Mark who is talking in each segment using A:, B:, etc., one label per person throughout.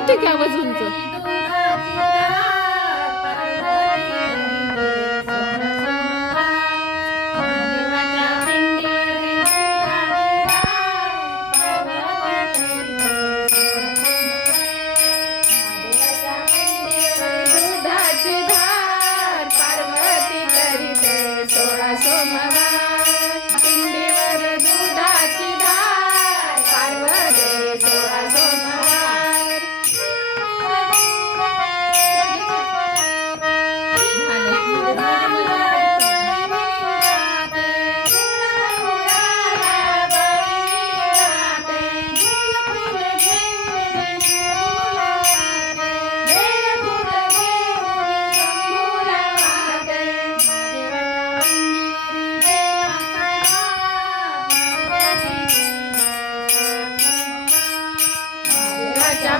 A: येतोय की आवाज उंच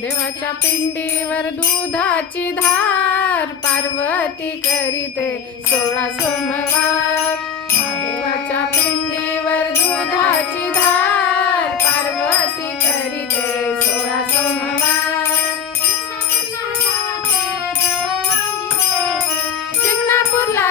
A: देवाच्या पिंडीवर दुधाची धार पार्वती करीते सोळा सोमवार. देवाच्या पिंडीवर दुधाची धार पार्वती करीते सोळा सोमवार. शिंगणापूरला